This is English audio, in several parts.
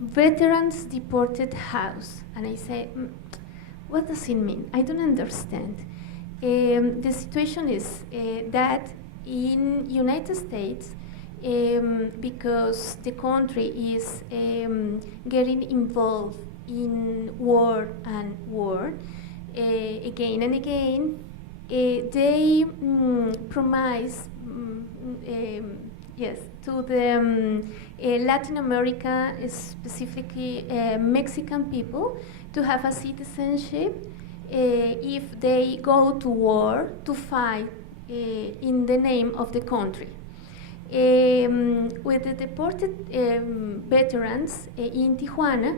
veterans deported house. And I say, what does it mean? I don't understand. The situation is that in United States, because the country is getting involved in war and war again and again, they promise yes, to the Latin America, specifically Mexican people, to have a citizenship if they go to war to fight in the name of the country. With the deported veterans in Tijuana,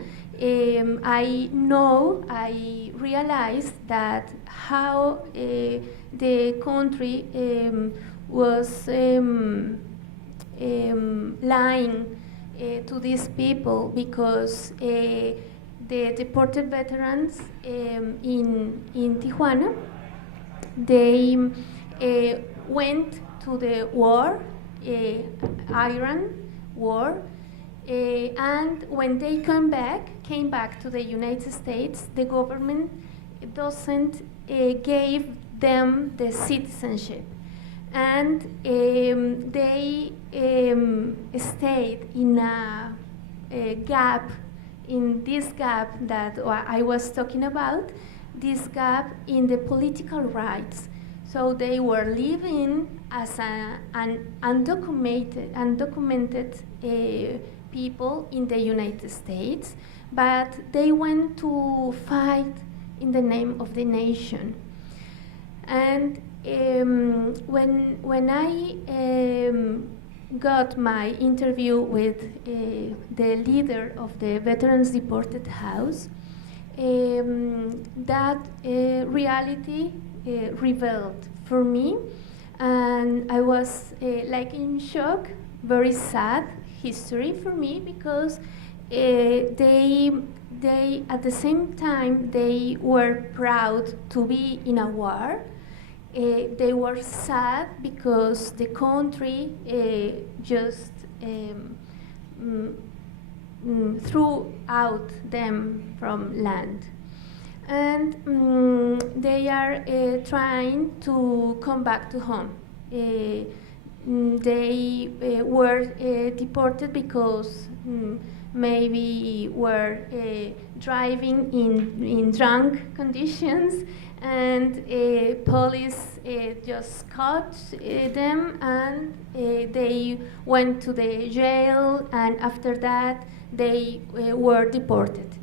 I realized that how the country was lying to these people, because the deported veterans in Tijuana, they went to the war, Iran war, and when they came back to the United States, the government doesn't give them the citizenship, and they stayed in a gap, in this gap that I was talking about, this gap in the political rights. So they were living as an undocumented people in the United States, but they went to fight in the name of the nation. And when I got my interview with the leader of the Veterans Deported House, that reality revealed for me, and I was like in shock, very sad history for me, because they at the same time they were proud to be in a war. They were sad because the country just threw out them from land. And they are trying to come back to home. They were deported because maybe were driving in drunk conditions, and police just caught them, and they went to the jail, and after that they were deported.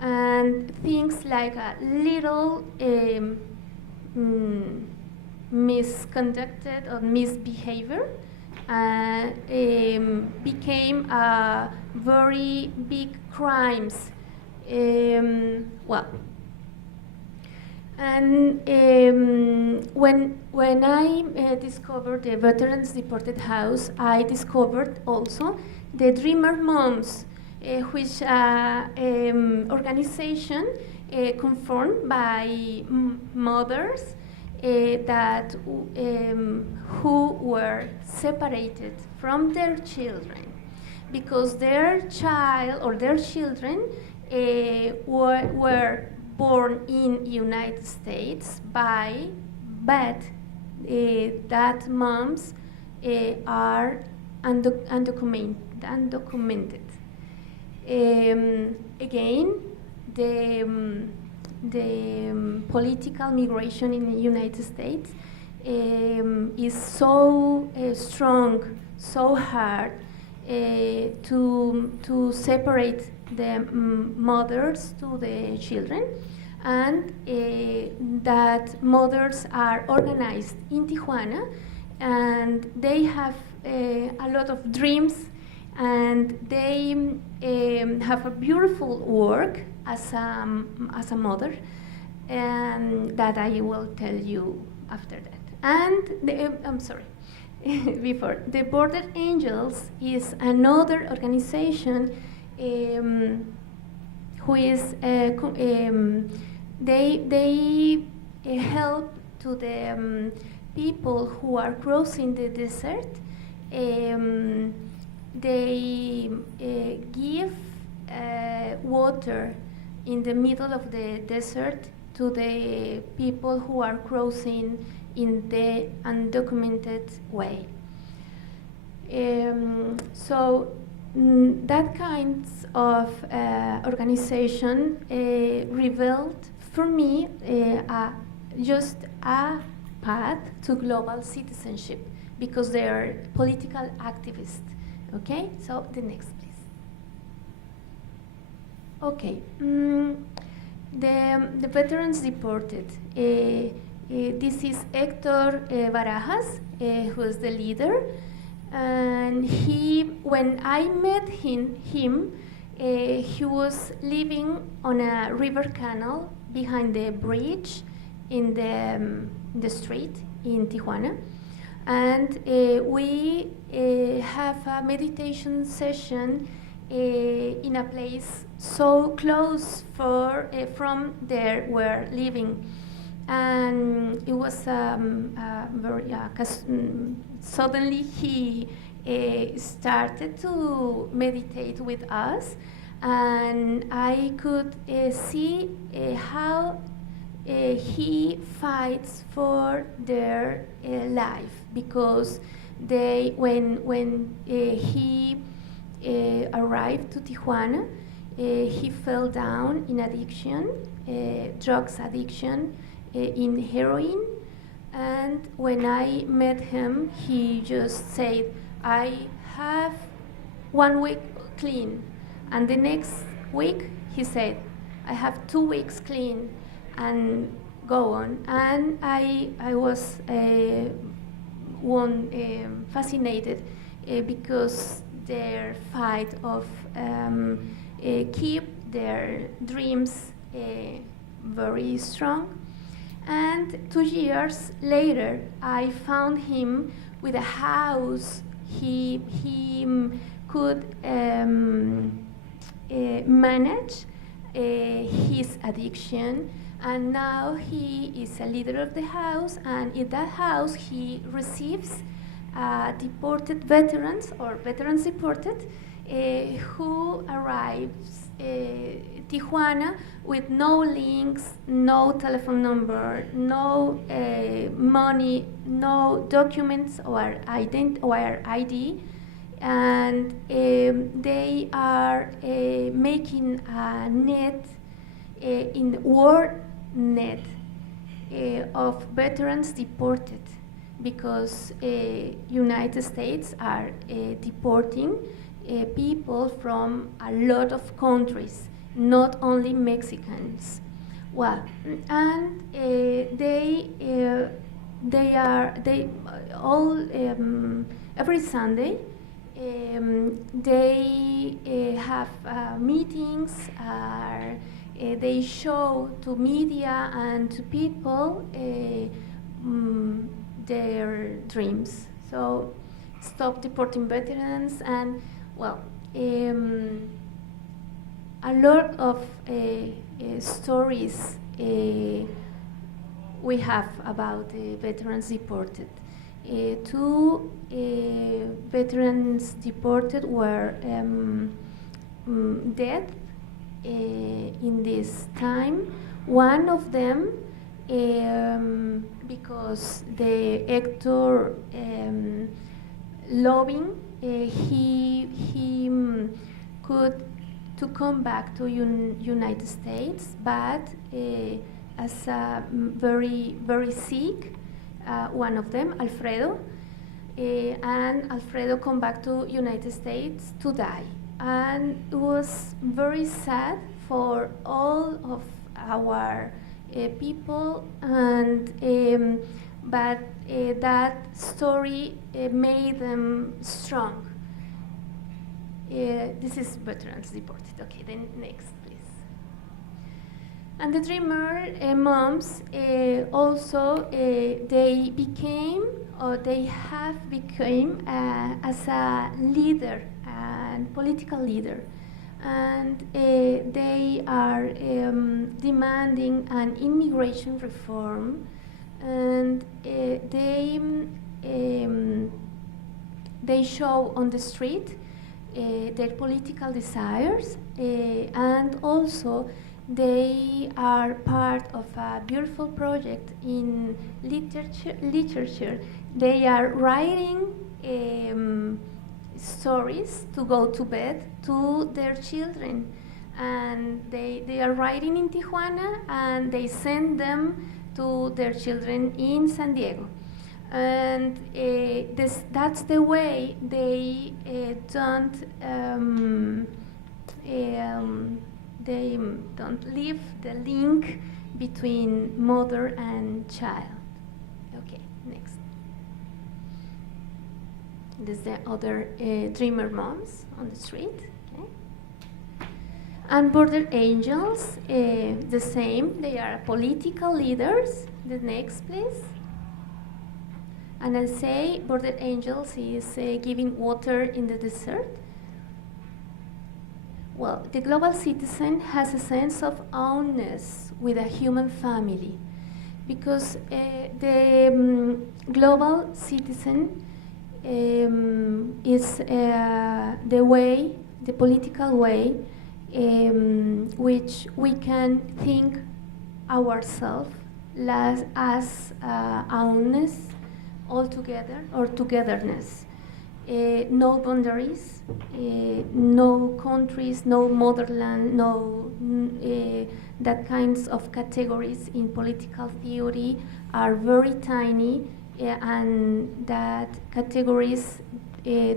And things like a little misconducted or misbehavior became a very big crimes. And when I discovered the Veterans Deported House, I discovered also the Dreamer Moms, which organization conformed by mothers that who were separated from their children because their child or their children were born in United States but that moms are undocumented. Again, the political migration in the United States is so strong, so hard to separate the mothers to the children, and that mothers are organized in Tijuana, and they have a lot of dreams, and they have a beautiful work as a mother, and that I will tell you after that. And I'm sorry, before. The Border Angels is another organization who is they help to the people who are crossing the desert. They give water in the middle of the desert to the people who are crossing in the undocumented way. That kind of organization revealed for me just a path to global citizenship because they are political activists. Okay, so the next, please. Okay, the veterans deported. This is Hector Barajas, who is the leader. And when I met him, he was living on a river canal behind the bridge in the street in Tijuana. And we have a meditation session in a place so close from there we're living. And it was very suddenly he started to meditate with us, and I could see how he fights for their life, because when he arrived to Tijuana, he fell down in addiction, drugs addiction, in heroin. And when I met him, he just said, I have 1 week clean. And the next week, he said, I have 2 weeks clean, and go on. And I was fascinated because their fight of keep their dreams very strong. And 2 years later, I found him with a house. He could manage his addiction, and now he is a leader of the house. And in that house, he receives deported veterans or veterans deported who arrives Tijuana with no links, no telephone number, no money, no documents or ID, and they are making a net in world net of veterans deported, because United States are deporting people from a lot of countries, not only Mexicans. Well, and they all every Sunday they have meetings. They show to media and to people their dreams. So stop deporting veterans, and well, a lot of stories we have about veterans deported. 2 veterans deported were dead in this time. One of them, because the Hector Loving, he could to come back to United States, but as a very, very sick, one of them, Alfredo, and Alfredo come back to United States to die. And it was very sad for all of our people, and but that story made them strong. This is veterans deported. Okay, then next, please. And the Dreamer moms also they became, or they have become as a leader and political leader, and they are demanding an immigration reform, and they show on the street their political desires, and also they are part of a beautiful project in literature. They are writing stories to go to bed to their children, and they are writing in Tijuana and they send them to their children in San Diego. And that's the way they they don't leave the link between mother and child. Okay, next. This is the other dreamer moms on the street. Okay. And border angels, the same. They are political leaders. The next, please. And I say border angels is giving water in the desert. Well, the global citizen has a sense of ownness with a human family, because the global citizen is the way, the political way, which we can think ourselves as ownness all together, or togetherness. No boundaries, no countries, no motherland, no that kinds of categories in political theory are very tiny, and that categories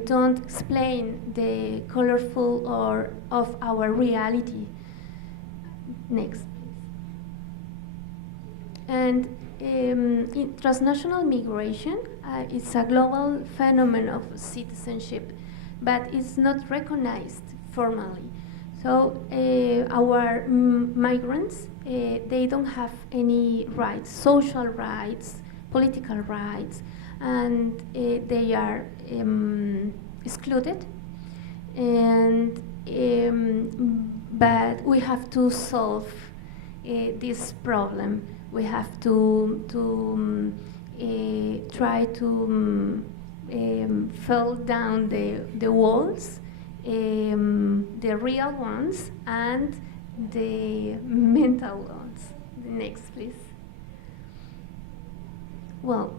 don't explain the colorful or of our reality. Next, please. And transnational migration is a global phenomenon of citizenship, but it's not recognized formally. So our migrants, they don't have any rights, social rights, political rights, and they are excluded. And but we have to solve this problem. We have to try to fall down the walls, the real ones and the mental ones. The next, please. Well,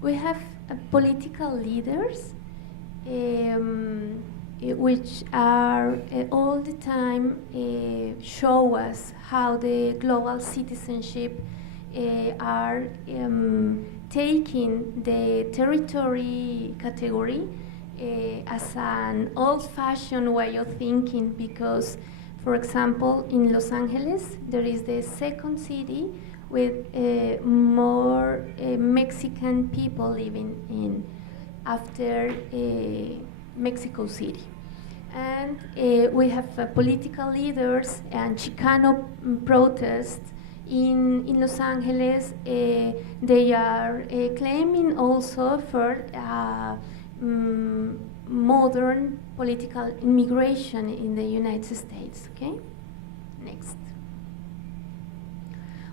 we have political leaders which are all the time show us how the global citizenship are taking the territory category as an old-fashioned way of thinking, because, for example, in Los Angeles, there is the second city with more Mexican people living in after Mexico City. And we have political leaders and Chicano protests in Los Angeles. They are claiming also for modern political immigration in the United States. Okay, next.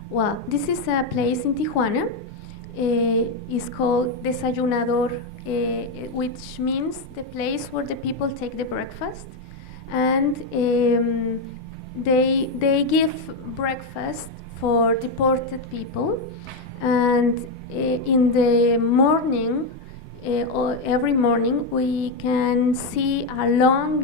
Well, this is a place in Tijuana. It's called Desayunador, which means the place where the people take the breakfast, and they give breakfast for deported people. And in the morning, or every morning, we can see a long